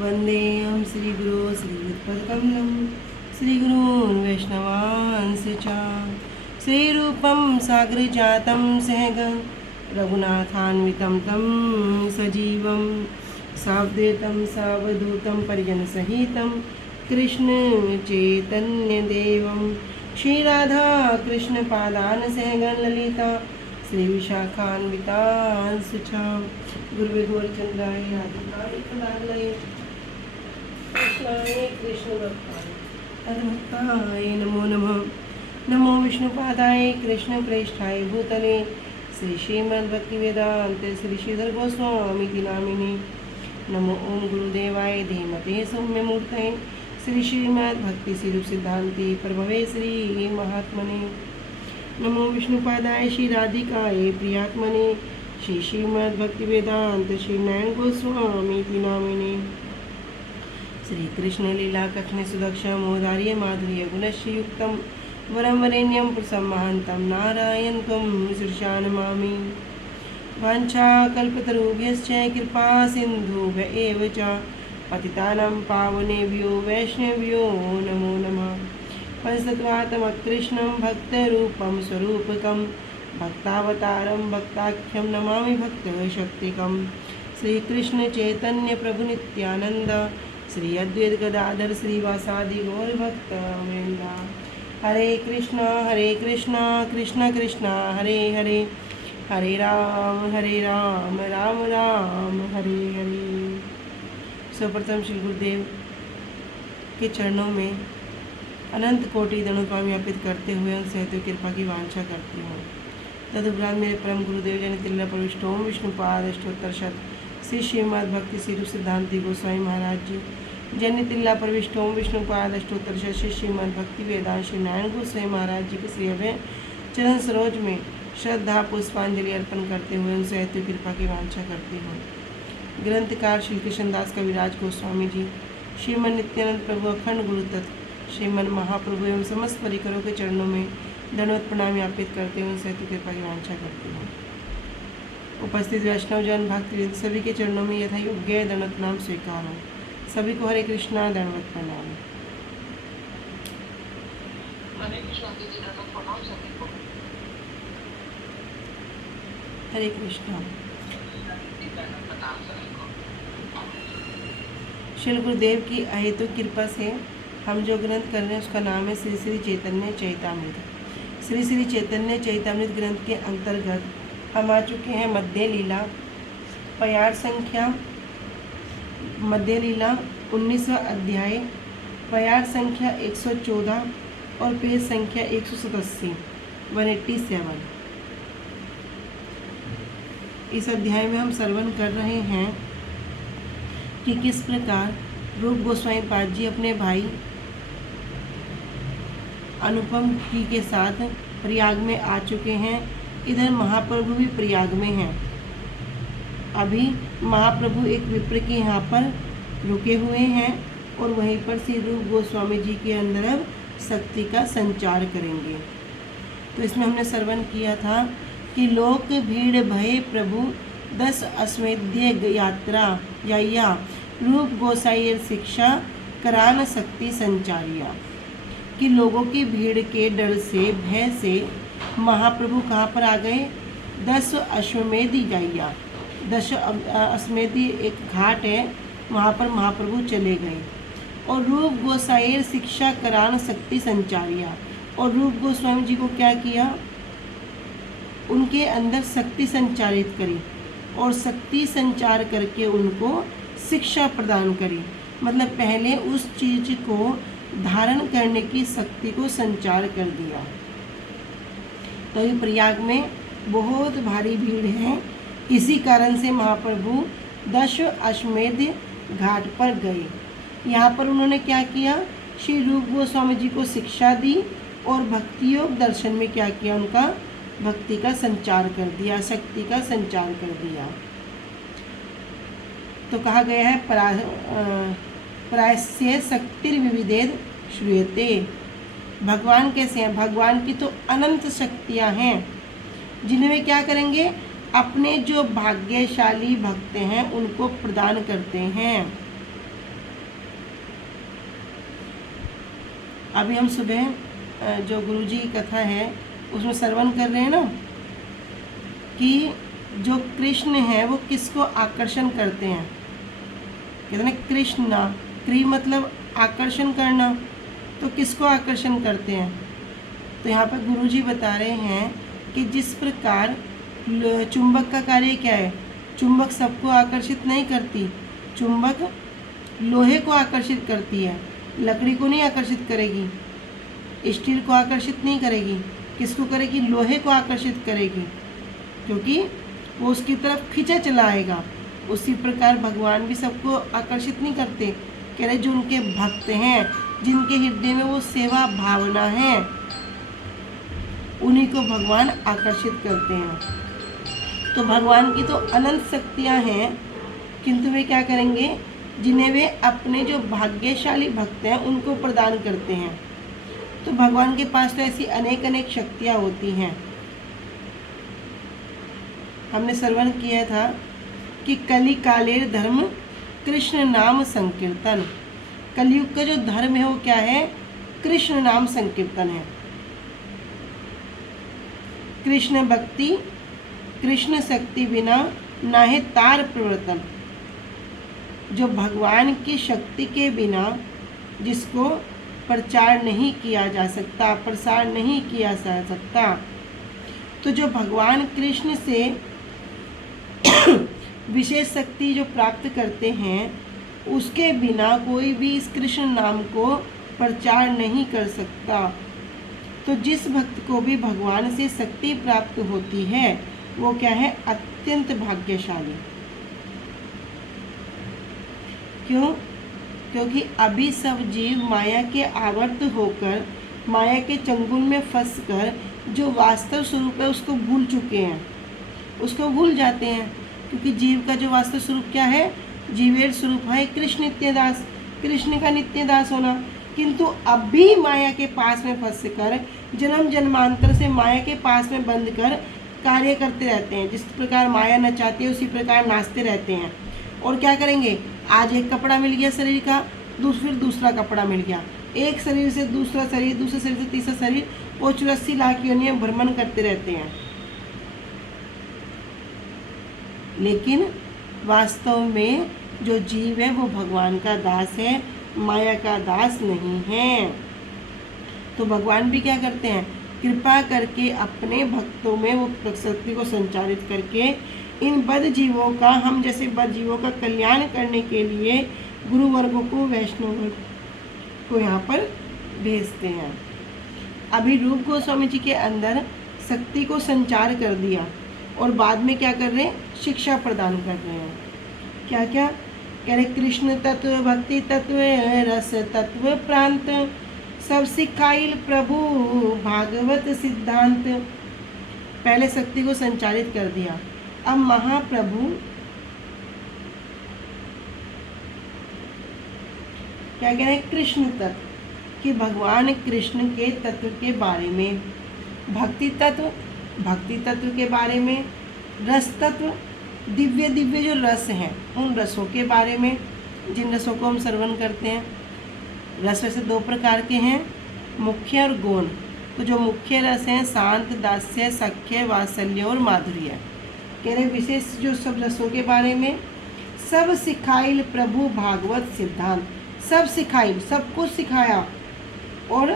वन्देऽहं श्रीगुरो श्रीयुतपदकमलं श्रीगुरून् वैष्णवांश्च च श्रीरूपं साग्रजातं सहगं रघुनाथान्वितं तं सजीवं सावधूतं सावधूतं परिजनसहितं कृष्णचैतन्यदेवं श्रीराधा कृष्णपादान् सहगं ललिता श्रीविशाखान्वितांश्च च गुरुवे गौरचन्द्राय राधिकाय तदालये कृष्णाय कृष्णभक्ताय तद्भक्ताय नमो नमः। नमो विष्णुपादाय कृष्णप्रेष्ठाय भूतले श्री श्रीमद्भक्तिवेदान्त श्री श्रीधर गोस्वामी नामिने नमो ओम गुरुदेवाय धीमते सौम्यमूर्तये श्री श्रीमद्भक्ति स्वरूप सिद्धांति प्रभवे श्री महात्मने नमो विष्णुपादाय श्री राधिकाय प्रियात्मने श्री श्रीमद्भक्तिवेदान्त श्री नारायण गोस्वामी नामिने श्री कृष्ण लीला कथने सुदक्षमोदार्य माधुर्य गुणश्रीयुक्तं वरं वरेण्यं पुरुषं महान्तं नारायणं शीर्षा नमामि। वाञ्छाकल्पतरुभ्यश्च कृपा सिन्धुभ्य एव च पतितानां पावनेभ्यो वैष्णवेभ्यो नमो नमः। पंचतत्वात्मकृष्णं भक्तरूपं स्वरूपकं भक्तावतारं भक्ताख्यं नमामि भक्तशक्तिकं श्रीकृष्ण चैतन्य प्रभु नित्यानंद श्री अद्वैत गदाधर श्रीवासादि गौर भक्तवृंद। हरे कृष्णा कृष्ण कृष्ण हरे हरे हरे राम राम राम हरे हरे। सर्वप्रथम श्री गुरुदेव के चरणों में अनंत कोटि दंडोपामी अर्पित करते हुए उनसे हेतु कृपा की वांछा करती हूँ। तदुपरांत मेरे परम गुरुदेव जन तिल्ला प्रविष्ट ओम विष्णुपाद अष्टोत्तर शत श्री श्रीमद् भक्ति सिरूप सिद्धांति गोस्वामी महाराज जी जन तिल्ला प्रविष्ट ओम विष्णुपाद अष्टोत्तर शत श्री श्रीमद् भक्ति वेदांत श्री नारायण गोस्वामी महाराज जी के श्री अभय चरण सरोज में श्रद्धा पुष्पांजलि अर्पण करते हुए उनसे हेतु कृपा की वांछा करती हूँ। ग्रंथकार श्री कृष्णदास कविराज गोस्वामी जी श्रीमन नित्यानंद प्रभु अखंड गुरु तत्व श्रीमन महाप्रभु एवं समस्त परिकरों के चरणों में दंडवत प्रणाम अर्पित करते हुए उनसे हेतु कृपा की वांछा करती हूँ। उपस्थित वैष्णवजन भक्त सभी के चरणों में यथा योग्य दंडवत प्रणाम स्वीकार हो। सभी को हरे कृष्णा दंडवत प्रणाम। हरे कृष्णा। श्री गुरुदेव की अहेतुक कृपा से हम जो ग्रंथ कर रहे हैं उसका नाम है श्री श्री चैतन्य चैतामृत। श्री श्री चैतन्य चैतामृत ग्रंथ के अंतर्गत हम आ चुके हैं मध्य लीला प्यार संख्या मध्य लीला 19वां अध्याय प्यार संख्या 114 और पेज संख्या 187 187। इस अध्याय में हम श्रवण कर रहे हैं कि किस प्रकार रूप गोस्वामी पाद जी अपने भाई अनुपम जी के साथ प्रयाग में आ चुके हैं। इधर महाप्रभु भी प्रयाग में हैं। अभी महाप्रभु एक विप्र के यहाँ पर रुके हुए हैं और वहीं पर श्री रूप गोस्वामी जी के अंदर अब शक्ति का संचार करेंगे। तो इसमें हमने श्रवण किया था कि लोक भीड़ भय प्रभु 10 अश्वमेध्य यात्रा या रूप गोसाई शिक्षा करान शक्ति संचारिया कि लोगों की भीड़ के डर से भय से महाप्रभु कहाँ पर आ गए 10 अश्वमेध जाइया 10 अश्वमेध एक घाट है वहाँ पर महाप्रभु चले गए और रूप गोसाई शिक्षा करान शक्ति संचारिया और रूप गोस्वामी जी को क्या किया उनके अंदर शक्ति संचारित करी और शक्ति संचार करके उनको शिक्षा प्रदान करी। मतलब पहले उस चीज को धारण करने की शक्ति को संचार कर दिया। तो ये प्रयाग में बहुत भारी भीड़ है। इसी कारण से महाप्रभु 10 अश्वमेध घाट पर गए। यहाँ पर उन्होंने क्या किया श्री रूप गोस्वामी जी को शिक्षा दी और भक्ति योग दर्शन में क्या किया उनका भक्ति का संचार कर दिया शक्ति का संचार कर दिया। तो कहा गया है प्रायस्य शक्तिर्विविधेद श्रूयते। भगवान कैसे हैं भगवान की तो अनंत शक्तियाँ हैं जिनमें क्या करेंगे अपने जो भाग्यशाली भक्त हैं उनको प्रदान करते हैं। अभी हम सुबह जो गुरुजी की कथा है उसमें श्रवण कर रहे हैं ना कि जो कृष्ण है वो किसको आकर्षण करते हैं। कहते हैं कृष्णा, क्री मतलब आकर्षण करना, तो किसको आकर्षण करते हैं। तो यहाँ पर गुरुजी बता रहे हैं कि जिस प्रकार चुंबक का कार्य क्या है, चुंबक सबको आकर्षित नहीं करती, चुंबक लोहे को आकर्षित करती है, लकड़ी को नहीं आकर्षित करेगी, स्टील को आकर्षित नहीं करेगी, किसको करेगी, लोहे को आकर्षित करेगी, क्योंकि वो उसकी तरफ खींचा चला आएगा। उसी प्रकार भगवान भी सबको आकर्षित नहीं करते। कह रहे जो उनके भक्त हैं, जिनके हृदय में वो सेवा भावना है, उन्हीं को भगवान आकर्षित करते हैं। तो भगवान की तो अनंत शक्तियाँ हैं, किंतु वे क्या करेंगे, जिन्हें वे अपने जो भाग्यशाली भक्त हैं उनको प्रदान करते हैं। तो भगवान के पास तो ऐसी अनेक अनेक शक्तियाँ होती हैं। हमने श्रवण किया था कि कली कालेर धर्म कृष्ण नाम संकीर्तन। कलयुग का जो धर्म है वो क्या है, कृष्ण नाम संकीर्तन है। कृष्ण भक्ति कृष्ण शक्ति बिना नाहे तार प्रवर्तन। जो भगवान की शक्ति के बिना जिसको प्रचार नहीं किया जा सकता, प्रसार नहीं किया जा सकता, तो जो भगवान कृष्ण से विशेष शक्ति जो प्राप्त करते हैं, उसके बिना कोई भी इस कृष्ण नाम को प्रचार नहीं कर सकता। तो जिस भक्त को भी भगवान से शक्ति प्राप्त होती है वो क्या है, अत्यंत भाग्यशाली। क्यों? क्योंकि अभी सब जीव माया के आवर्त होकर, माया के चंगुल में फंसकर जो वास्तव स्वरूप है उसको भूल चुके हैं, उसको भूल जाते हैं। क्योंकि जीव का जो वास्तव स्वरूप क्या है, जीवेर स्वरूप है कृष्ण नित्यदास, कृष्ण का नित्यदास होना। किंतु अब भी माया के पास में फंस कर, जन्म जन्मांतर से माया के पास में बंद कर कार्य करते रहते हैं। जिस प्रकार माया नचाती है उसी प्रकार नाचते रहते हैं। और क्या करेंगे, आज एक कपड़ा मिल गया शरीर का, फिर दूसरा कपड़ा मिल गया, एक शरीर से दूसरा शरीर, दूसरे शरीर से तीसरा शरीर, वो 84 लाख योनियों में भ्रमण करते रहते हैं। लेकिन वास्तव में जो जीव है वो भगवान का दास है, माया का दास नहीं है। तो भगवान भी क्या करते हैं, कृपा करके अपने भक्तों में वो प्रकृति को संचारित करके इन बद्ध जीवों का, हम जैसे बद्ध जीवों का कल्याण करने के लिए गुरु वर्गों को, वैष्णव वर्ग को यहाँ पर भेजते हैं। अभी रूप गोस्वामी जी के अंदर शक्ति को संचार कर दिया और बाद में क्या कर रहे हैं, शिक्षा प्रदान कर रहे हैं। क्या क्या कह रहे, कृष्ण तत्व, भक्ति तत्व, रस तत्व, प्रांत सब सिखाइल प्रभु भागवत सिद्धांत। पहले शक्ति को संचारित कर दिया, अब महाप्रभु क्या कह रहे हैं, कृष्ण तत्व कि भगवान कृष्ण के तत्व के बारे में, भक्ति तत्व, भक्ति तत्व के बारे में, रस तत्व, दिव्य दिव्य जो रस हैं उन रसों के बारे में, जिन रसों को हम श्रवण करते हैं। रस वैसे दो प्रकार के हैं, मुख्य और गौण। तो जो मुख्य रस हैं, शांत, दास्य, सख्य, वात्सल्य और माधुर्य। कह रहे विशेष जो सब रसों के बारे में, सब सिखाइल प्रभु भागवत सिद्धांत, सब सिखाइल, सब कुछ सिखाया। और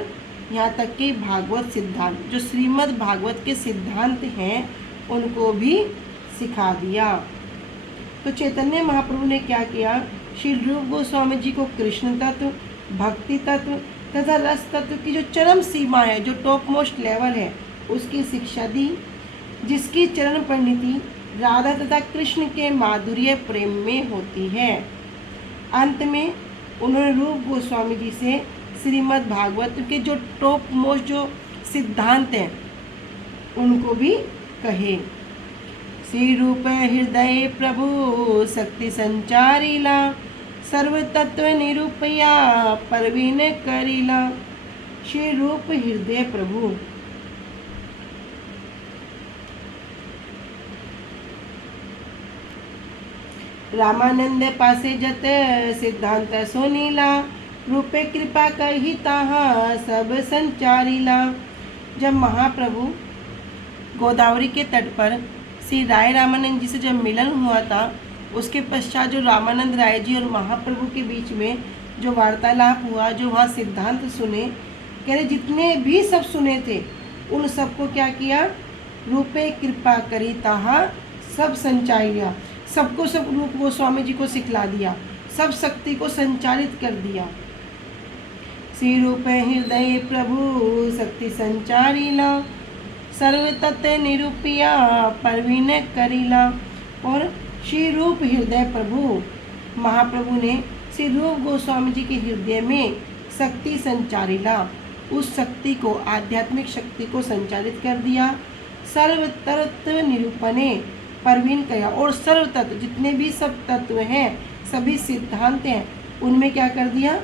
यहाँ तक कि भागवत सिद्धांत, जो श्रीमद् भागवत के सिद्धांत हैं उनको भी सिखा दिया। तो चैतन्य महाप्रभु ने क्या किया, श्री रूप गोस्वामी जी को कृष्ण तत्व, भक्ति तत्व तथा रस तत्व की जो चरम सीमा है, जो टॉप मोस्ट लेवल है, उसकी शिक्षा दी, जिसकी चरण परिणति राधा तथा कृष्ण के माधुर्य प्रेम में होती है। अंत में उन्होंने रूप गोस्वामी जी से श्रीमद् भागवत के जो टॉप मोस्ट जो सिद्धांत हैं उनको भी कहे। श्री रूप हृदय प्रभु शक्ति संचारीला, सर्व तत्व निरूपया परवीन करीला। श्री रूप हृदय प्रभु, रामानंद पासे जत सिद्धांत सोनीला, रूपे कृपा कही ताहा सब संचारिला। जब महाप्रभु गोदावरी के तट पर श्री राय रामानंद जी से जब मिलन हुआ था, उसके पश्चात जो रामानंद राय जी और महाप्रभु के बीच में जो वार्तालाप हुआ, जो वहाँ सिद्धांत सुने, कह रहे जितने भी सब सुने थे उन सबको क्या किया, रूपे कृपा करी ताहा सब संचारिया, सबको सब रूप गोस्वामी जी को सिखला दिया, सब शक्ति को संचालित कर दिया। श्री रूप हृदय प्रभु शक्ति संचारिला, सर्व तत्व निरूपिया परवीन करीला। और श्री रूप हृदय प्रभु, महाप्रभु ने श्री रूप गोस्वामी जी के हृदय में शक्ति संचारिला, उस शक्ति को, आध्यात्मिक शक्ति को संचालित कर दिया। सर्व तत्व निरूपणे परवीन किया, और सर्व तत्व जितने भी सब तत्व हैं, सभी सिद्धांत हैं, उनमें क्या कर दिया,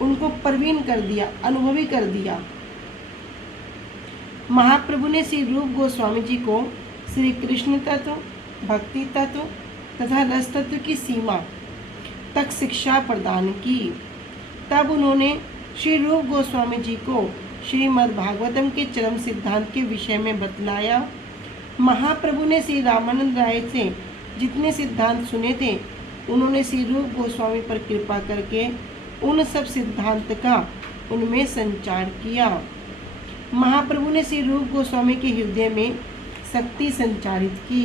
उनको परवीन कर दिया, अनुभवी कर दिया। महाप्रभु ने श्री रूप गोस्वामी जी को श्री कृष्ण तत्व, भक्ति तत्व तथा रस तत्व की सीमा तक शिक्षा प्रदान की। तब उन्होंने श्री रूप गोस्वामी जी को श्रीमद् भागवतम के चरम सिद्धांत के विषय में बतलाया। महाप्रभु ने श्री रामानंद राय से जितने सिद्धांत सुने थे, उन्होंने श्री रूप गोस्वामी पर कृपा करके उन सब सिद्धांत का उनमें संचार किया। महाप्रभु ने श्री रूप गोस्वामी के हृदय में शक्ति संचारित की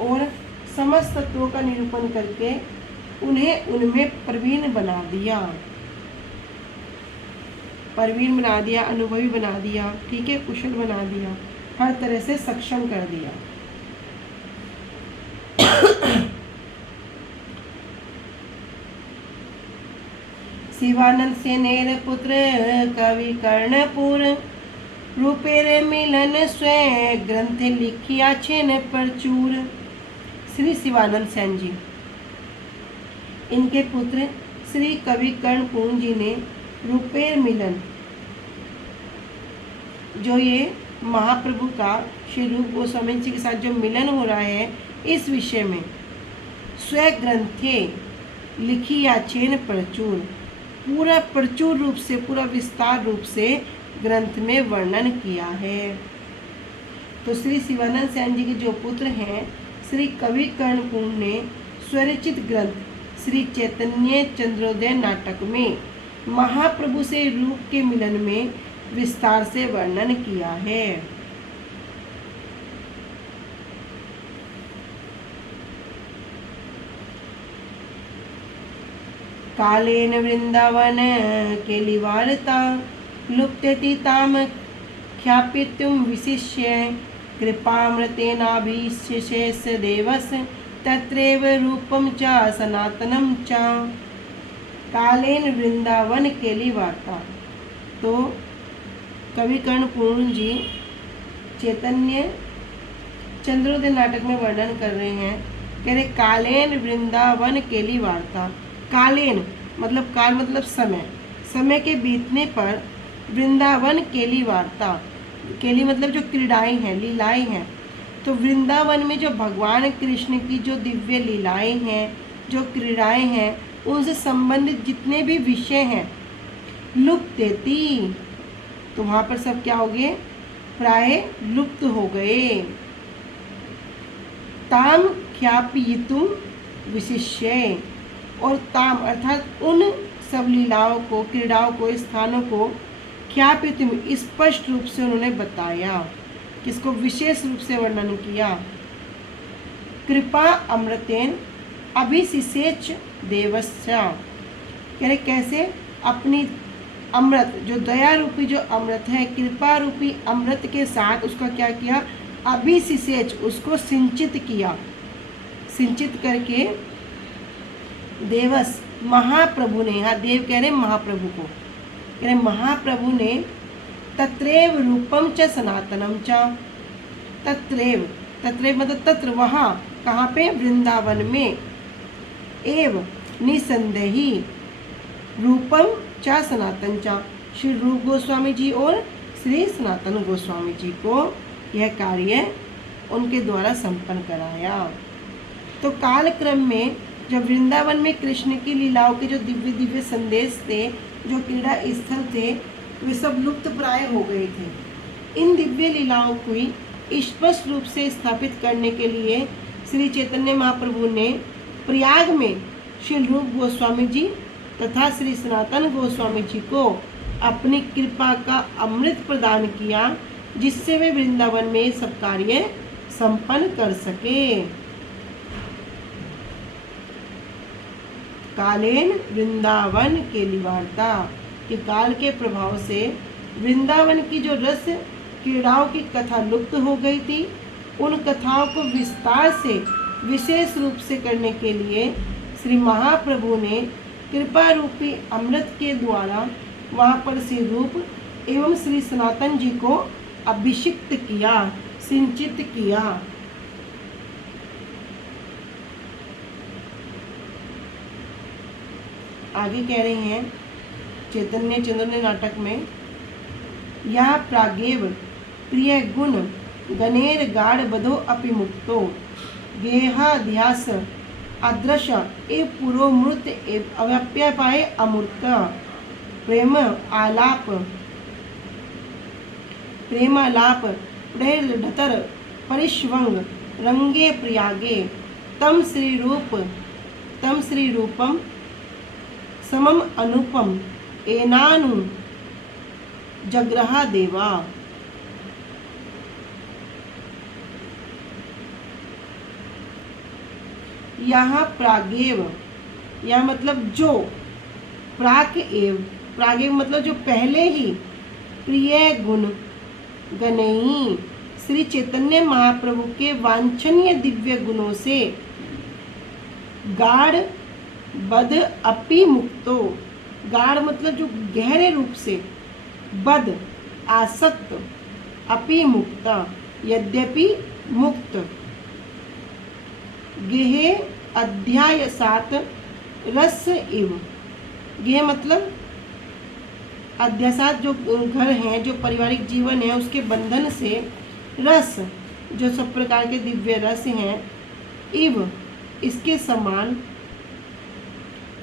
और समस्त तत्वों का निरूपण करके उन्हें उनमें प्रवीण बना दिया, परवीन बना दिया, अनुभवी बना दिया, ठीक है, कुशल बना दिया, हर तरह से सक्षम कर दिया। शिवानंद सेनेर पुत्र कवि कर्णपुर, रूपेरे मिलन स्वयं ग्रंथ लिखिया छेन प्रचुर। श्री शिवानंद सेन जी, इनके पुत्र श्री कवि कर्णपुर जी ने रूपेर मिलन, जो ये महाप्रभु का श्री रूप गोस्वामी जी के साथ जो मिलन हो रहा है, इस विषय में स्व ग्रंथे लिखी याचेन प्रचुर, पूरा प्रचुर रूप से, पूरा विस्तार रूप से ग्रंथ में वर्णन किया है। तो श्री शिवानंद सेन जी के जो पुत्र हैं, श्री कवि कर्णपुर ने स्वरचित ग्रंथ श्री चैतन्य चंद्रोदय नाटक में महाप्रभु से रूप के मिलन में विस्तार से वर्णन किया है। कालेन वृंदावन केलिवार्ता लुप्यति ताम ख्यापितुम विशिष्य कृपामृतेनाभिशेष देवस तत्रैव रूपम च सनातनम च। कालेन वृंदावन केलिवार्ता, तो कवि कर्णपुर जी चैतन्य चंद्रोदय नाटक में वर्णन कर रहे हैं, कह रहे कालेन वृंदावन केलिवार्ता। कालेन मतलब काल मतलब समय, समय के बीतने पर वृंदावन केली वार्ता, केली मतलब जो क्रीड़ाएं हैं, लीलाएं हैं, तो वृंदावन में जो भगवान कृष्ण की जो दिव्य लीलाएं हैं, जो क्रीड़ाएं हैं, उनसे संबंधित जितने भी विषय हैं लुप्तेति, तो वहाँ पर सब क्या हो गए, प्राय लुप्त हो गए। ताम ख्यापयितुम विशिष्य, और ताम अर्थात उन सब लीलाओं को, क्रीड़ाओं को, स्थानों को ख्यापितुम स्पष्ट रूप से उन्होंने बताया, किसको, विशेष रूप से वर्णन किया। कृपा अमृतेन अभिशिषेच देवस्या, कह रहे कैसे, अपनी अमृत जो दया रूपी जो अमृत है, कृपा रूपी अमृत के साथ उसका क्या किया, अभिशिषेच, उसको सिंचित किया, सिंचित करके देवस महाप्रभु ने, यहाँ देव कह रहे महाप्रभु को, कह रहे महाप्रभु ने तत्रैव रूपम च सनातनम च, तत्रैव, तत्रैव मतलब तत्र, वहाँ, कहाँ पे, वृंदावन में, एव निसंदेही रूपम च सनातन च, श्री रूप गोस्वामी जी और श्री सनातन गोस्वामी जी को यह कार्य उनके द्वारा संपन्न कराया। तो कालक्रम में जब वृंदावन में कृष्ण की लीलाओं के जो दिव्य दिव्य संदेश थे, जो क्रीड़ा स्थल थे, वे सब लुप्त प्राय हो गए थे। इन दिव्य लीलाओं को स्पष्ट रूप से स्थापित करने के लिए श्री चैतन्य महाप्रभु ने प्रयाग में श्री रूप गोस्वामी जी तथा श्री सनातन गोस्वामी जी को अपनी कृपा का अमृत प्रदान किया, जिससे वे वृंदावन में ये सब कार्य संपन्न कर सके। कालेन वृंदावन के लिवार्ता, कि काल के प्रभाव से वृंदावन की जो रस क्रीड़ाओं की कथा लुप्त हो गई थी, उन कथाओं को विस्तार से विशेष रूप से करने के लिए श्री महाप्रभु ने कृपा रूपी अमृत के द्वारा वहाँ पर श्री रूप एवं श्री सनातन जी को अभिषिक्त किया, सिंचित किया। आगे कह रहे हैं चैतन्य चंद्र नाटक में, यह प्रागेव प्रिय गुण गणेर गाढ़ बधो अपि मुक्तो गेहाध्यास अदृश एव पुरोमृत एव अव्याप्यपाय अमूर्त प्रेमालाप प्रेढतर परिष्वंग रंगे प्रयागे तम श्री रूपम समम अनुपम एनानु जग्रहा देवा। यहाँ प्रागेव, यह मतलब जो, प्राक एव, प्रागेव मतलब जो पहले ही, प्रिय गुण गणई श्री चैतन्य महाप्रभु के वांछनीय दिव्य गुणों से गाढ़ बद अपि मुक्तो, गाढ़ मतलब जो गहरे रूप से, बद आसक्त, अपि मुक्ता यद्यपि मुक्त, गेहे अध्याय 7 रस इव, गेह मतलब अध्यासात जो घर हैं, जो पारिवारिक जीवन है, उसके बंधन से रस, जो सब प्रकार के दिव्य रस हैं, इव इसके समान,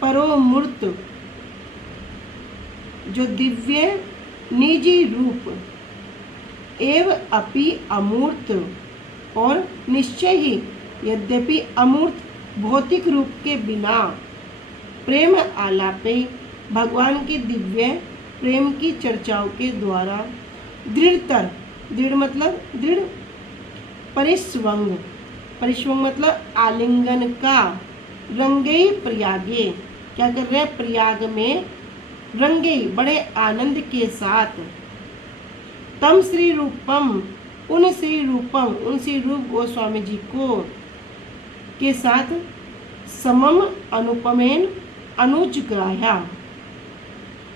परोमूर्त जो दिव्य निजी रूप, एव अपि अमूर्त और निश्चय ही यद्यपि अमूर्त भौतिक रूप के बिना, प्रेम आलापे भगवान की दिव्य प्रेम की चर्चाओं के द्वारा, दृढ़तर, दृढ़ मतलब दृढ़, परिस्वंग, परिस्वंग मतलब आलिंगन का, रंगई प्रयागे, क्या कर रहे हैं, प्रयाग में रंगई बड़े आनंद के साथ, तम श्री रूपम, उन श्री रूपम, उन श्री रूप गोस्वामी जी को के साथ, समम अनुपमेन अनुजग्राह्या,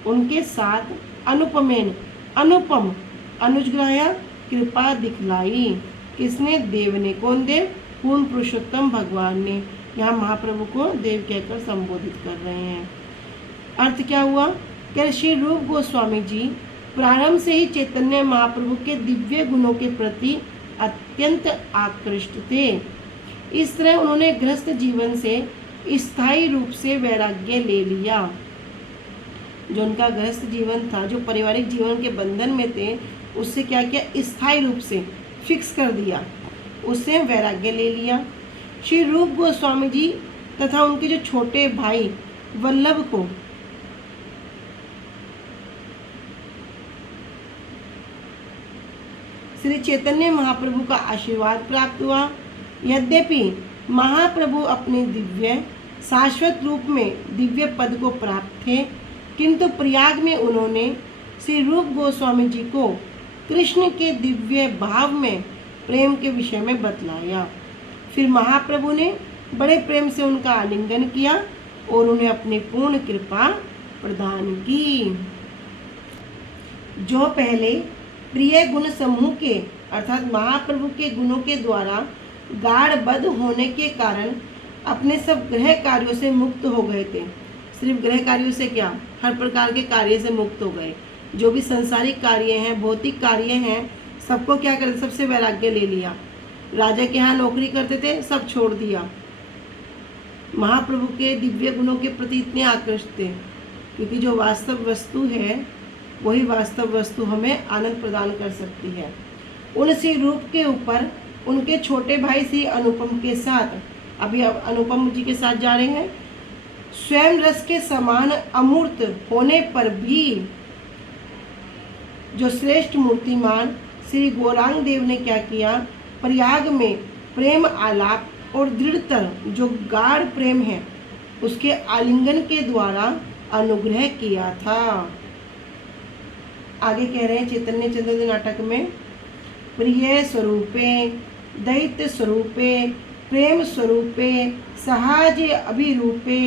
उनके साथ अनुपमेन अनुपम अनुजग्राह्या कृपा दिखलाई। किसने, देव ने, कौन देव, पूर्ण पुरुषोत्तम भगवान ने। यहाँ महाप्रभु को देव कहकर संबोधित कर रहे हैं। अर्थ क्या हुआ, कि श्री रूप गोस्वामी जी प्रारंभ से ही चैतन्य महाप्रभु के दिव्य गुणों के प्रति अत्यंत आकृष्ट थे। इस तरह उन्होंने गृहस्थ जीवन से स्थायी रूप से वैराग्य ले लिया। जो उनका गृहस्थ जीवन था, जो पारिवारिक जीवन के बंधन में थे, उससे क्या किया, स्थायी रूप से फिक्स कर दिया, उससे वैराग्य ले लिया। श्री रूप गोस्वामी जी तथा उनके जो छोटे भाई वल्लभ को श्री चैतन्य महाप्रभु का आशीर्वाद प्राप्त हुआ। यद्यपि महाप्रभु अपने दिव्य शाश्वत रूप में दिव्य पद को प्राप्त थे, किंतु प्रयाग में उन्होंने श्री रूप गोस्वामी जी को कृष्ण के दिव्य भाव में प्रेम के विषय में बतलाया। फिर महाप्रभु ने बड़े प्रेम से उनका आलिंगन किया और उन्हें अपनी पूर्ण कृपा प्रदान की। जो पहले प्रिय गुण समूह के अर्थात महाप्रभु के गुणों के द्वारा गाढ़बद्ध होने के कारण अपने सब ग्रह कार्यों से मुक्त हो गए थे। सिर्फ ग्रह कार्यों से क्या, हर प्रकार के कार्य से मुक्त हो गए। जो भी संसारिक कार्य हैं, भौतिक कार्य हैं, सबको क्या कर, सबसे वैराग्य ले लिया। राजा के यहाँ नौकरी करते थे, सब छोड़ दिया। महाप्रभु के दिव्य गुणों के प्रति इतने आकृष्ट थे, क्योंकि जो वास्तव वस्तु है वही वास्तव वस्तु हमें आनंद प्रदान कर सकती है। उनसे रूप के ऊपर उनके छोटे भाई श्री अनुपम के साथ, अभी अब अनुपम जी के साथ जा रहे हैं, स्वयं रस के समान अमूर्त होने पर भी जो श्रेष्ठ मूर्तिमान श्री गौरांग देव ने क्या किया, प्रयाग में प्रेम आलाप और दृढ़तर जो गाढ़ प्रेम है उसके आलिंगन के द्वारा अनुग्रह किया था। आगे कह रहे हैं चैतन्य चंद्रोदय नाटक में, प्रिय स्वरूपे दैत्य स्वरूपे प्रेम स्वरूपे सहज अभिरूपे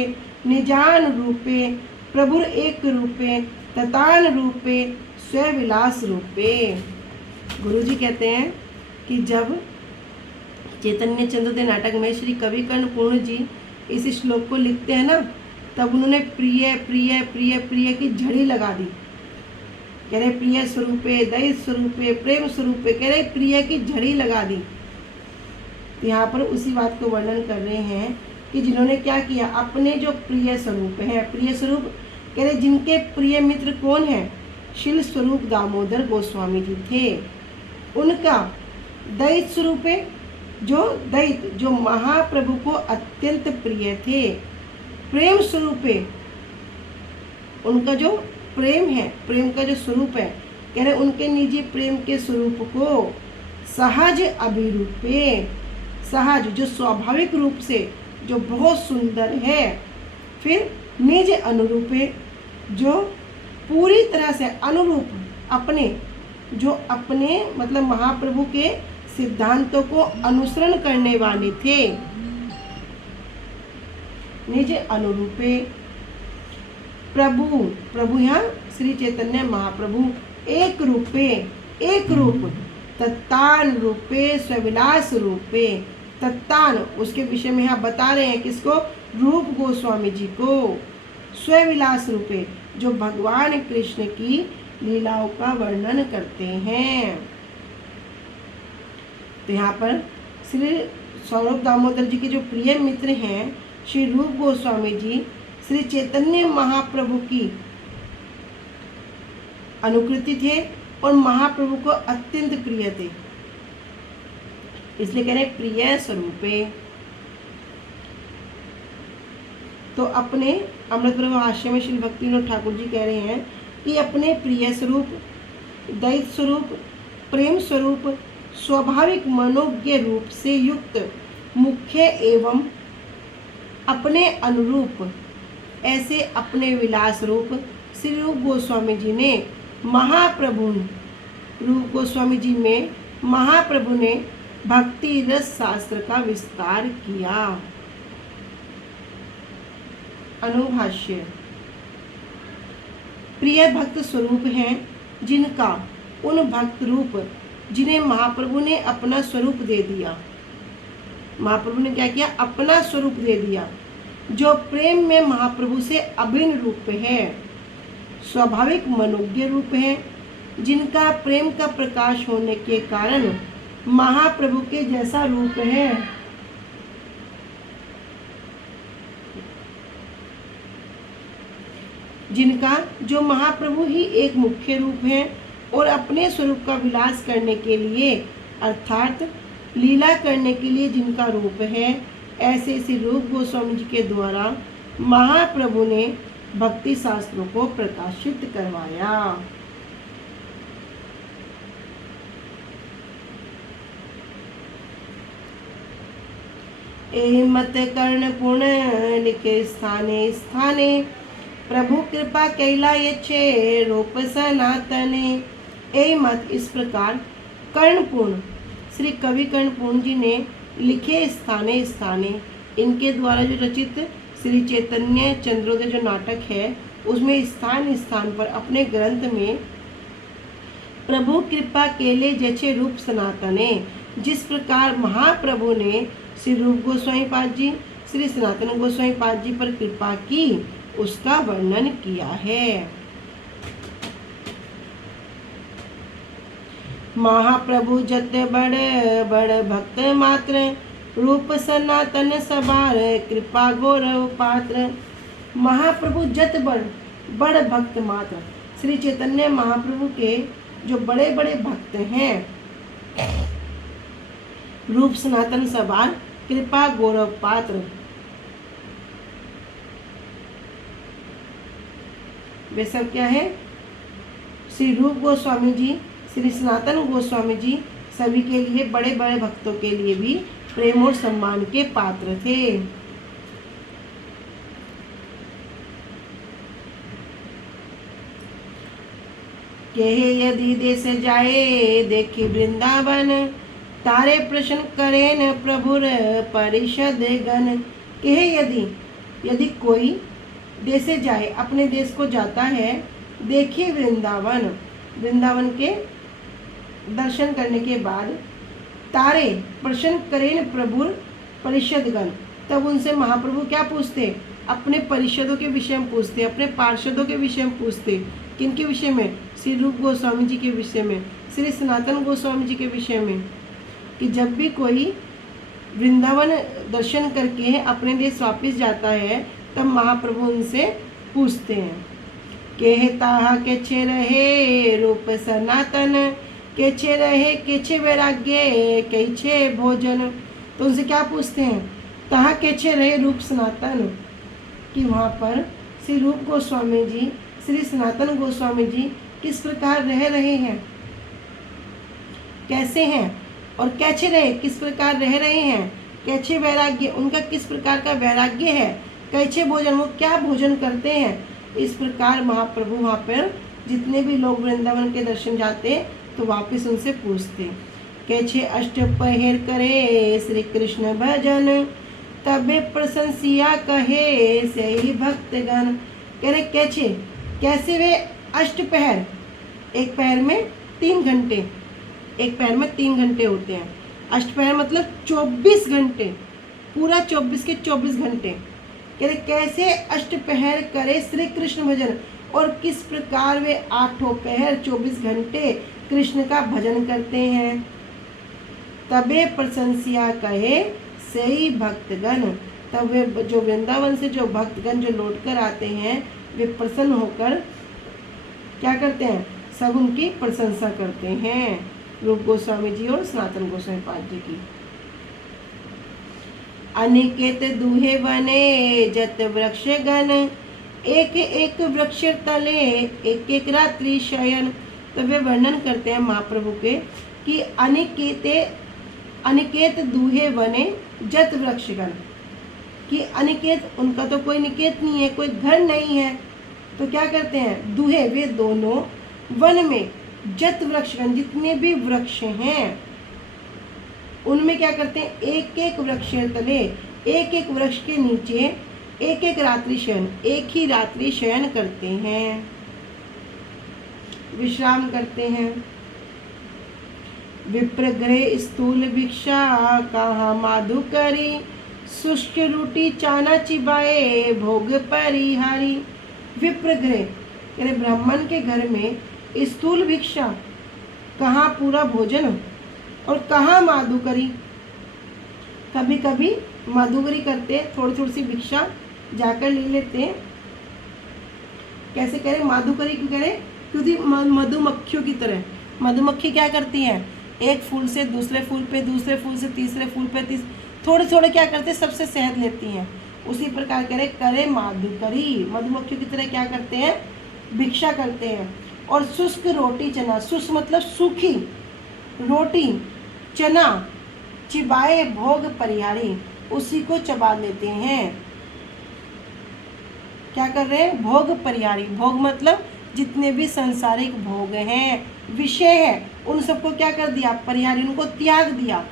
निजान रूपे प्रभुर एक रूपे ततान रूपे स्वविलास रूपे। गुरुजी कहते हैं कि जब चैतन्य चंद्रोदय नाटक में श्री कवि कर्णपूर्ण जी इस श्लोक को लिखते हैं ना, तब उन्होंने प्रिय प्रिय प्रिय प्रिय की झड़ी लगा दी। कह रहे प्रिय स्वरूपे दैत्य स्वरूपे प्रेम स्वरूपे, कह रहे प्रिय की झड़ी लगा दी। तो यहाँ पर उसी बात को वर्णन कर रहे हैं कि जिन्होंने क्या किया, अपने जो प्रिय स्वरूप है, प्रिय स्वरूप कह रहे जिनके प्रिय मित्र कौन है, शिल स्वरूप दामोदर गोस्वामी जी थे। उनका दैत्य स्वरूप है, जो दैत्य जो महाप्रभु को अत्यंत प्रिय थे। प्रेम स्वरूप है, उनका जो प्रेम है, प्रेम का जो स्वरूप है, कह रहे उनके निजी प्रेम के स्वरूप को सहज अभिरूपे, सहज जो स्वाभाविक रूप से जो बहुत सुंदर है। फिर निज अनुरूपे जो पूरी तरह से अनुरूप अपने, जो अपने मतलब महाप्रभु के सिद्धांतों को अनुसरण करने वाले थे। निज अनुरूपे प्रभु, प्रभु यहाँ श्री चैतन्य महाप्रभु एक रूपे, एक रूप तत्तान रूपे स्वविलास रूपे, तत्तान उसके विषय में यहाँ बता रहे हैं किसको, रूप गोस्वामी जी को। स्वविलास रूपे जो भगवान कृष्ण की लीलाओं का वर्णन करते हैं। तो यहाँ पर श्री स्वरूप दामोदर जी के जो प्रिय मित्र हैं श्री रूप गोस्वामी जी श्री चैतन्य महाप्रभु की अनुकृति थे और महाप्रभु को अत्यंत प्रिय थे, इसलिए कह रहे प्रिय स्वरूपे। तो अपने अमृत प्रभु हास्य में श्री भक्ति विनोद ठाकुर जी कह रहे हैं कि अपने प्रिय स्वरूप, दैत्य स्वरूप, प्रेम स्वरूप, स्वाभाविक मनोज्ञ रूप से युक्त मुख्य एवं अपने अनुरूप ऐसे अपने विलास रूप श्री रूप गोस्वामी जी ने महाप्रभु, रूप गोस्वामी जी में महाप्रभु ने भक्ति रस शास्त्र का विस्तार किया। अनुभाष्य, प्रिय भक्त स्वरूप हैं जिनका उन भक्त रूप जिन्हें महाप्रभु ने अपना स्वरूप दे दिया। महाप्रभु ने क्या किया, अपना स्वरूप दे दिया, जो प्रेम में महाप्रभु से अभिन्न रूप है, स्वाभाविक मनोज्ञ रूप है, जिनका प्रेम का प्रकाश होने के कारण महाप्रभु के जैसा रूप है। जिनका जो महाप्रभु ही एक मुख्य रूप है और अपने स्वरूप का विलास करने के लिए अर्थात लीला करने के लिए जिनका रूप है, ऐसे श्री रूप गोस्वामी जी के द्वारा महाप्रभु ने भक्ति शास्त्रों को प्रकाशित करवाया। ए मत कर्ण पुण्य लिखे स्थाने स्थाने प्रभु कृपा कैला यच्छे रूप सनातने। ए मत इस प्रकार कर्णपूर्ण श्री कवि कर्णपूर्ण जी ने लिखे स्थाने स्थाने, इनके द्वारा जो रचित श्री चैतन्य चंद्रोदय जो नाटक है उसमें स्थान स्थान पर अपने ग्रंथ में प्रभु कृपा केले जैसे रूप सनातने, जिस प्रकार महाप्रभु ने श्री रूप गोस्वामी पाद जी श्री सनातन गोस्वामी पाद जी पर कृपा की उसका वर्णन किया है। महाप्रभु जत बड़ बड़ भक्त मात्र रूप सनातन सबार कृपा गौरव पात्र। महाप्रभु जत बड़ भक्त मात्र। श्री चैतन्य महाप्रभु के जो बड़े बड़े भक्त हैं, रूप सनातन सबार कृपा गौरव पात्र। वे सब क्या है? श्री रूप गोस्वामी जी, श्री सनातन गोस्वामी जी सभी के लिए, बड़े बड़े भक्तों के लिए भी प्रेम और सम्मान के पात्र थे। कहे यदि देश जाए देखे वृंदावन, तारे प्रश्न करें प्रभुर परिषद गण। कहे यदि कोई देशे जाए, अपने देश को जाता है, देखिए वृंदावन के दर्शन करने के बाद तारे प्रश्न करें प्रभुर परिषद गण, तब उनसे महाप्रभु क्या पूछते? अपने परिषदों के विषय में पूछते, अपने पार्षदों के विषय में पूछते। किनके विषय में? श्री रूप गोस्वामी जी के विषय में, श्री सनातन गोस्वामी जी के विषय में, कि जब भी कोई वृंदावन दर्शन करके अपने देश वापस जाता है, तब महाप्रभु उनसे पूछते हैं, कहता के छे रहे रूप सनातन, के छे रहे के छे वैराग्य, के छे भोजन। तो उनसे क्या पूछते हैं? तहा के छे रहे रूप सनातन, कि वहाँ पर श्री रूप गोस्वामी जी, श्री सनातन गोस्वामी जी किस प्रकार रह रहे हैं, कैसे हैं, और कैसे रहे, किस प्रकार रह रहे हैं, कैसे वैराग्य, उनका किस प्रकार का वैराग्य है, कैसे भोजन, वो क्या भोजन करते हैं। इस प्रकार महाप्रभु वहाँ पर जितने भी लोग वृंदावन के दर्शन जाते तो वापस उनसे पूछते, कैसे अष्ट पहर करे श्री कृष्ण भजन, तबे प्रशंसिया कहे सही भक्तगण। कह रहे कैसे वे अष्ट पहर, एक पहर में 3 घंटे, एक पहर में 3 घंटे होते हैं। अष्टपहर मतलब 24 घंटे, पूरा 24 के 24 घंटे। कह रहे कैसे अष्टपहर करे श्री कृष्ण भजन, और किस प्रकार वे 8 पहर 24 घंटे कृष्ण का भजन करते हैं। तबे प्रशंसिया कहे सही भक्तगण, तब वे जो वृंदावन से जो भक्तगण जो लौट कर आते हैं, वे प्रसन्न होकर क्या करते हैं? सब उनकी प्रशंसा करते हैं, रूप गोस्वामी जी और सनातन गोस्वामी पाद जी की। अनिकेत दुहे बने जत वृक्ष गण, एक एक वृक्ष तले एक एक रात्रि शयन। तो वे वर्णन करते हैं महाप्रभु के कि अनिकेत दुहे बने जत वृक्ष गण, कि अनिकेत, उनका तो कोई निकेत नहीं है, कोई घर नहीं है, तो क्या करते हैं? दुहे, वे दोनों वन में जत वृक्षगण, जितने भी वृक्ष हैं उनमें क्या करते हैं? एक एक वृक्ष तले, एक एक वृक्ष के नीचे एक एक रात्रि शयन, एक ही रात्रि शयन करते हैं, विश्राम करते हैं। विप्रगृह स्थूल भिक्षा कहा माधुकरी, शुष्क रोटी चाना चिबाए भोग परिहारी। विप्रगृह यानी ब्राह्मण के घर में स्थूल भिक्षा, कहाँ पूरा भोजन, और कहाँ माधुकरी, कभी कभी माधुकरी करते, थोड़ी थोड़ी सी भिक्षा जाकर ले लेते। कैसे करें माधुकरी? क्यों करें? क्योंकि मधुमक्खियों की तरह मधुमक्खी क्या करती है? एक फूल से दूसरे फूल पे, दूसरे फूल से तीसरे फूल पे, थोड़े थोड़े क्या करते हैं? सबसे शहद लेती हैं। उसी प्रकार करे माधुकरी, मधुमक्खियों की तरह क्या करते हैं? भिक्षा करते हैं। और शुष्क रोटी चना, शुष्क मतलब सूखी रोटी, चना चिबाए भोग परिहारी, उसी को चबा लेते हैं। क्या कर रहे हैं? भोग परिहारी। भोग मतलब जितने भी सांसारिक भोग हैं, विषय है, उन सबको क्या कर दिया? परिहारी, उनको त्याग दिया।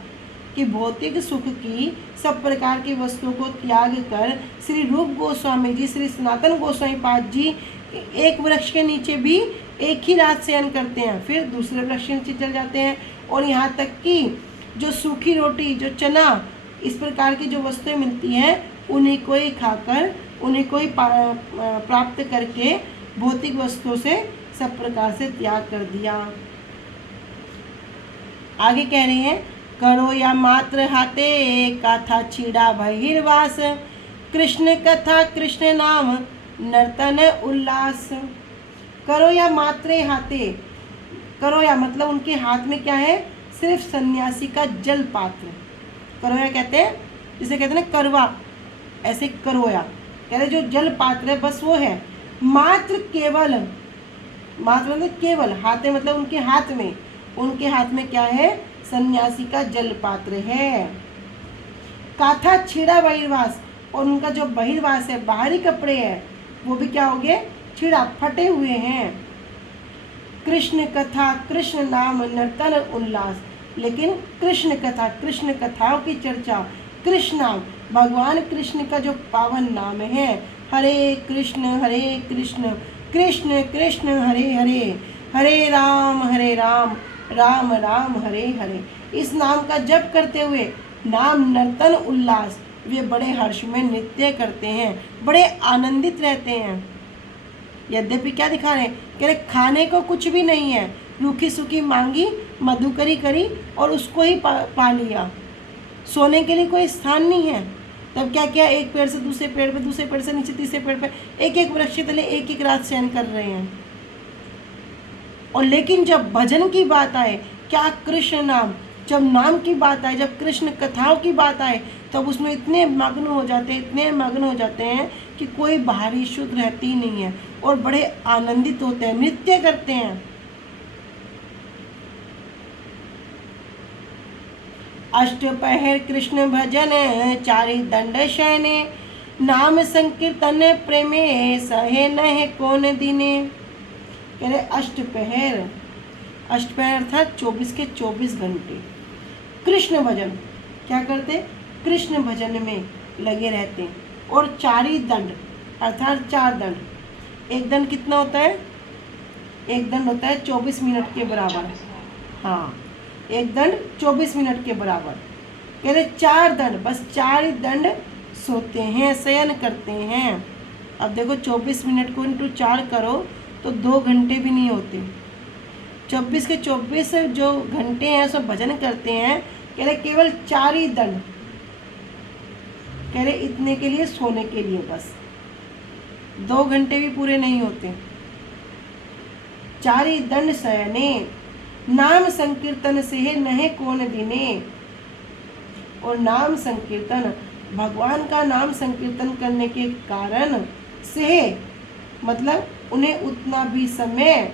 कि भौतिक सुख की सब प्रकार की वस्तुओं को त्याग कर श्री रूप गोस्वामी जी, श्री सनातन गोस्वामी पाद जी एक वृक्ष के नीचे भी एक ही रात शयन करते हैं, फिर दूसरे वृक्ष के नीचे चल जाते हैं। और यहाँ तक कि जो सूखी रोटी, जो चना, इस प्रकार की जो वस्तुएं मिलती हैं, उन्हीं को ही खाकर, उन्हीं को ही प्राप्त करके भौतिक वस्तुओं से सब प्रकार से त्याग कर दिया। आगे कह रहे हैं करो या मात्र हाथे काथा छीड़ा बहिर्वास, कृष्ण कथा कृष्ण नाम नर्तन उल्लास। करो या मात्रे हाथे, करो या मतलब उनके हाथ में क्या है, सिर्फ सन्यासी का जल पात्र। करोया कहते हैं, जिसे कहते हैं करवा, ऐसे करोया कहते जो जल पात्र है बस वो है। मात्र केवल, मात्र मतलब केवल, हाथे मतलब उनके हाथ में, उनके हाथ में क्या है, सन्यासी का जल पात्र है। काथा छीड़ा बहिर्वास, और उनका जो बहिर्वास है, बाहरी कपड़े हैं, वो भी क्या हो गए, छीड़ा, फटे हुए हैं। कृष्ण कथा कृष्ण नाम नर्तन उल्लास, लेकिन कृष्ण कथा, कृष्ण कथाओं की चर्चा, कृष्ण नाम भगवान कृष्ण का जो पावन नाम है, हरे कृष्ण कृष्ण कृष्ण हरे हरे, हरे राम राम राम हरे हरे, इस नाम का जप करते हुए नाम नर्तन उल्लास, वे बड़े हर्ष में नृत्य करते हैं, बड़े आनंदित रहते हैं। यद्यपि क्या दिखा रहे हैं, कह रहे खाने को कुछ भी नहीं है, रूखी सूखी मांगी, मधुकरी करी और उसको ही पा लिया, सोने के लिए कोई स्थान नहीं है। तब क्या किया, एक पेड़ से दूसरे पेड़ पे, दूसरे पेड़ से नीचे तीसरे पेड़ पे, एक एक वृक्ष तले एक एक रात शयन कर रहे हैं। और लेकिन जब भजन की बात आए, क्या कृष्ण नाम, जब नाम की बात आए, जब कृष्ण कथाओं की बात आए, तब उसमें इतने मग्न हो जाते हैं, इतने मग्न हो जाते हैं कि कोई बाहरी शुद्ध रहती नहीं है, और बड़े आनंदित होते हैं, नृत्य करते हैं। अष्टपहर कृष्ण भजन चारि दंड शयने, नाम संकीर्तन प्रेमे सहे नहे कौन दिने। कह रहे अष्टपहर, अष्टपहर अर्थात 24 के 24 घंटे कृष्ण भजन क्या करते, कृष्ण भजन में लगे रहते हैं। और चारि दंड अर्थात 4 दंड, एक दंड कितना होता है, एक दंड होता है 24 मिनट के बराबर, हाँ एक दंड 24 मिनट के बराबर। कह रहे 4 दंड, बस 4 ही दंड सोते हैं, शयन करते हैं। अब देखो 24 मिनट को इंटू 4 करो तो 2 घंटे भी नहीं होते। 24 के 24 जो घंटे हैं उसमें भजन करते हैं। कह रहे केवल 4 ही दंड, कह रहे इतने के लिए सोने के लिए, बस 2 घंटे भी पूरे नहीं होते। 4 ही दंड शयने, नाम संकीर्तन से नहे कौन दिने। और नाम संकीर्तन, भगवान का नाम संकीर्तन करने के कारण से मतलब उन्हें उतना भी समय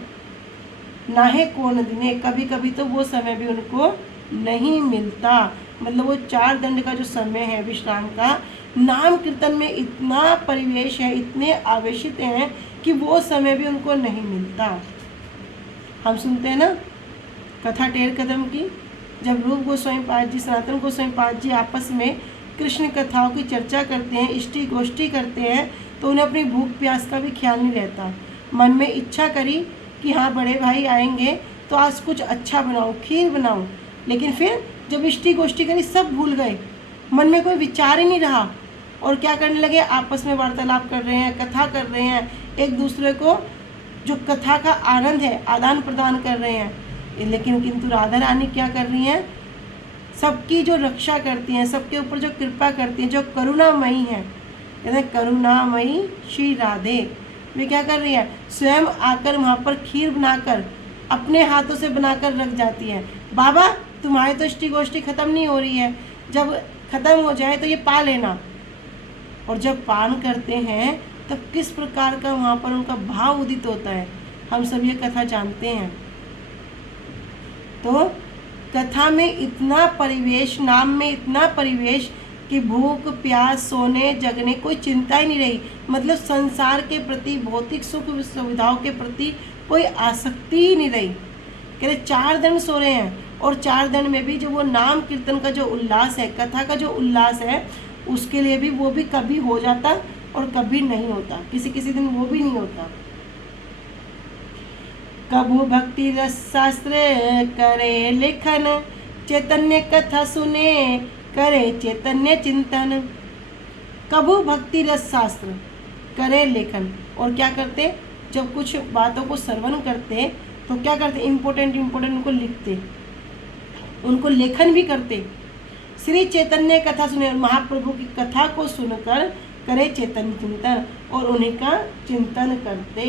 नाहे कौन दिने, कभी कभी तो वो समय भी उनको नहीं मिलता। मतलब वो 4 दंड का जो समय है विश्राम का, नाम कीर्तन में इतना परिवेश है, इतने आवेशित हैं कि वो समय भी उनको नहीं मिलता। हम सुनते हैं ना कथा टेढ़ कदम की, जब रूप गोस्वामी पाद जी, सनातन गोस्वामी पाद जी आपस में कृष्ण कथाओं की चर्चा करते हैं, इष्टि गोष्ठी करते हैं, तो उन्हें अपनी भूख प्यास का भी ख्याल नहीं रहता। मन में इच्छा करी कि हाँ बड़े भाई आएंगे तो आज कुछ अच्छा बनाओ, खीर बनाओ, लेकिन फिर जब इष्टि गोष्ठी करी सब भूल गए, मन में कोई विचार ही नहीं रहा, और क्या करने लगे, आपस में वार्तालाप कर रहे हैं, कथा कर रहे हैं, एक दूसरे को जो कथा का आनंद है आदान प्रदान कर रहे हैं। लेकिन किंतु राधा रानी क्या कर रही हैं, सबकी जो रक्षा करती हैं, सबके ऊपर जो कृपा करती हैं, जो करुणामयी हैं, कहते हैं करुणामयी श्री राधे, वे क्या कर रही है, स्वयं आकर वहाँ पर खीर बनाकर अपने हाथों से बनाकर रख जाती है। बाबा तुम्हारी तो इष्टि गोष्ठी खत्म नहीं हो रही है, जब खत्म हो जाए तो ये पा लेना। और जब पान करते हैं तब किस प्रकार का वहाँ पर उनका भाव उदित होता है, हम सब ये कथा जानते हैं। तो कथा में इतना परिवेश, नाम में इतना परिवेश कि भूख प्यास सोने जगने कोई चिंता ही नहीं रही। मतलब संसार के प्रति, भौतिक सुख सुविधाओं के प्रति कोई आसक्ति ही नहीं रही। कह रहे 4 दंड सो रहे हैं, और 4 दंड में भी जो वो नाम कीर्तन का जो उल्लास है, कथा का जो उल्लास है, उसके लिए भी वो भी कभी हो जाता और कभी नहीं होता, किसी किसी दिन वो भी नहीं होता। कभू भक्ति रस शास्त्र करे लेखन, चैतन्य कथा सुने करे चैतन्य चिंतन। कभू भक्ति रस शास्त्र करे लेखन, और क्या करते, जब कुछ बातों को श्रवण करते तो क्या करते, इम्पोर्टेंट उनको लिखते, उनको लेखन भी करते। श्री चैतन्य कथा सुने और महाप्रभु की कथा को सुनकर करे चैतन्य चिंतन और उन्हीं का चिंतन करते।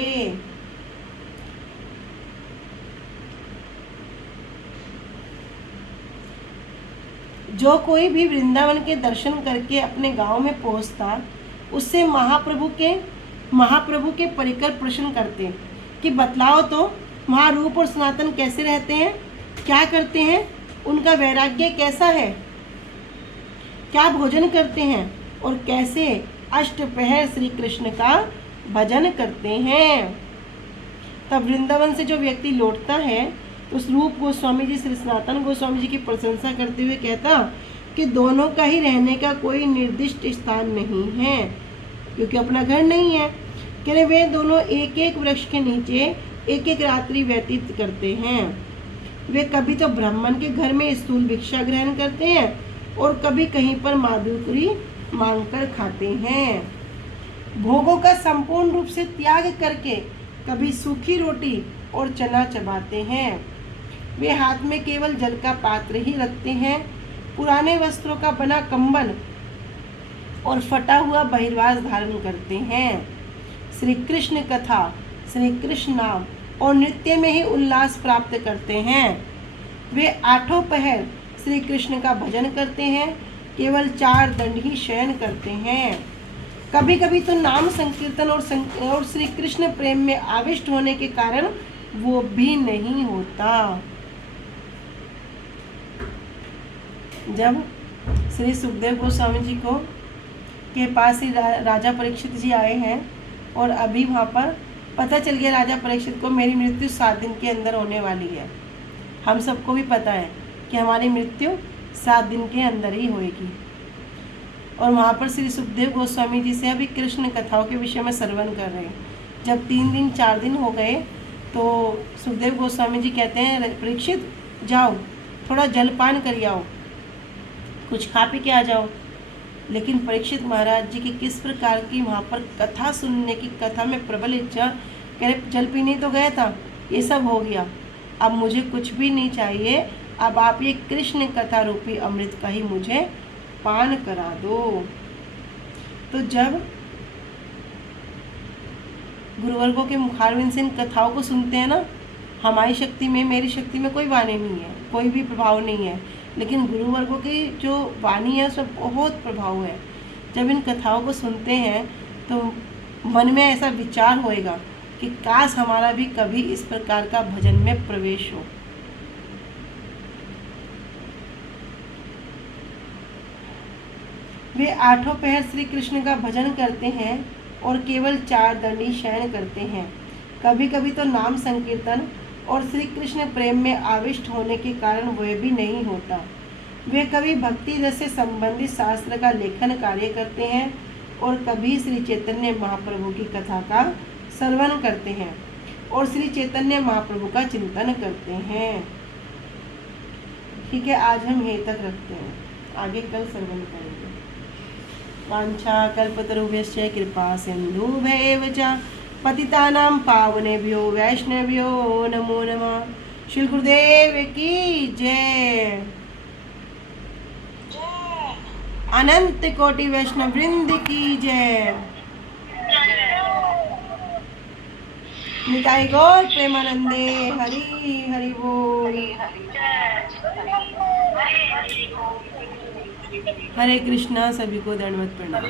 जो कोई भी वृंदावन के दर्शन करके अपने गांव में पहुंचता, उससे महाप्रभु के परिकर प्रश्न करते कि बतलाओ तो वहाँ रूप और सनातन कैसे रहते हैं, क्या करते हैं, उनका वैराग्य कैसा है, क्या भोजन करते हैं और कैसे अष्टपहर श्री कृष्ण का भजन करते हैं। तब वृंदावन से जो व्यक्ति लौटता है उस रूप गोस्वामी जी श्री सनातन गोस्वामी जी की प्रशंसा करते हुए कहता कि दोनों का ही रहने का कोई निर्दिष्ट स्थान नहीं है, क्योंकि अपना घर नहीं है। कह रहे वे दोनों एक एक वृक्ष के नीचे एक एक रात्रि व्यतीत करते हैं। वे कभी तो ब्राह्मण के घर में स्थूल भिक्षा ग्रहण करते हैं और कभी कहीं पर माधुकरी मांगकर खाते हैं। भोगों का संपूर्ण रूप से त्याग करके कभी सूखी रोटी और चना चबाते हैं। वे हाथ में केवल जल का पात्र ही रखते हैं। पुराने वस्त्रों का बना कंबल और फटा हुआ बहिर्वास धारण करते हैं। श्री कृष्ण कथा, श्री कृष्ण नाम और नृत्य में ही उल्लास प्राप्त करते हैं। वे आठों पहर श्री कृष्ण का भजन करते हैं, केवल 4 दंड ही शयन करते हैं। कभी कभी तो नाम संकीर्तन और श्री कृष्ण प्रेम में आविष्ट होने के कारण वो भी नहीं होता। जब श्री सुखदेव गोस्वामी जी को के पास ही राजा परीक्षित जी आए हैं और अभी वहाँ पर पता चल गया राजा परीक्षित को मेरी मृत्यु 7 दिन के अंदर होने वाली है। हम सबको भी पता है कि हमारी मृत्यु 7 दिन के अंदर ही होएगी। और वहाँ पर श्री सुखदेव गोस्वामी जी से अभी कृष्ण कथाओं के विषय में श्रवण कर रहे हैं। जब 3 दिन 4 दिन हो गए तो सुखदेव गोस्वामी जी कहते हैं परीक्षित जाओ थोड़ा जलपान कर आओ, कुछ खा पी के आ जाओ। लेकिन परीक्षित महाराज जी की किस प्रकार की वहाँ पर कथा सुनने की, कथा में प्रबल इच्छा, कह रहे जल पीने तो गया था, ये सब हो गया, अब मुझे कुछ भी नहीं चाहिए, अब आप ये कृष्ण कथा रूपी अमृत का ही मुझे पान करा दो। तो जब गुरुवर्गों के मुखारविंद से इन कथाओं को सुनते हैं ना, हमारी शक्ति में, मेरी शक्ति में कोई वाणी नहीं है, कोई भी प्रभाव नहीं है, लेकिन गुरुवर्गों की जो वाणी है उसमें बहुत प्रभाव है। जब इन कथाओं को सुनते हैं तो मन में ऐसा विचार होएगा कि काश हमारा भी कभी इस प्रकार का भजन में प्रवेश हो। वे आठों पहर श्री कृष्ण का भजन करते हैं और केवल 4 दंडी शयन करते हैं। कभी कभी तो नाम संकीर्तन और श्री कृष्ण प्रेम में आविष्ट होने के कारण वह भी नहीं होता। वे कभी भक्ति रस से संबंधित शास्त्र का लेखन कार्य करते हैं और कभी श्री चैतन्य महाप्रभु की कथा का श्रवण करते हैं और श्री चैतन्य महाप्रभु का चिंतन करते हैं। ठीक है, आज हम यहीं तक रखते हैं, आगे कल श्रवण करेंगे। वांछा कल्पतरुभ्यश्च कृपा सिन्धुभ्यैव च पतितानां पावनेभ्यो वैष्णव्यो नमो नमः। श्री गुरुदेव की जय। अनंत कोटि वैष्णव वृंद की जय। निताई गौर प्रेमानंदे हरि हरि बोल। हरे कृष्णा। सभी को दंडवत प्रणाम।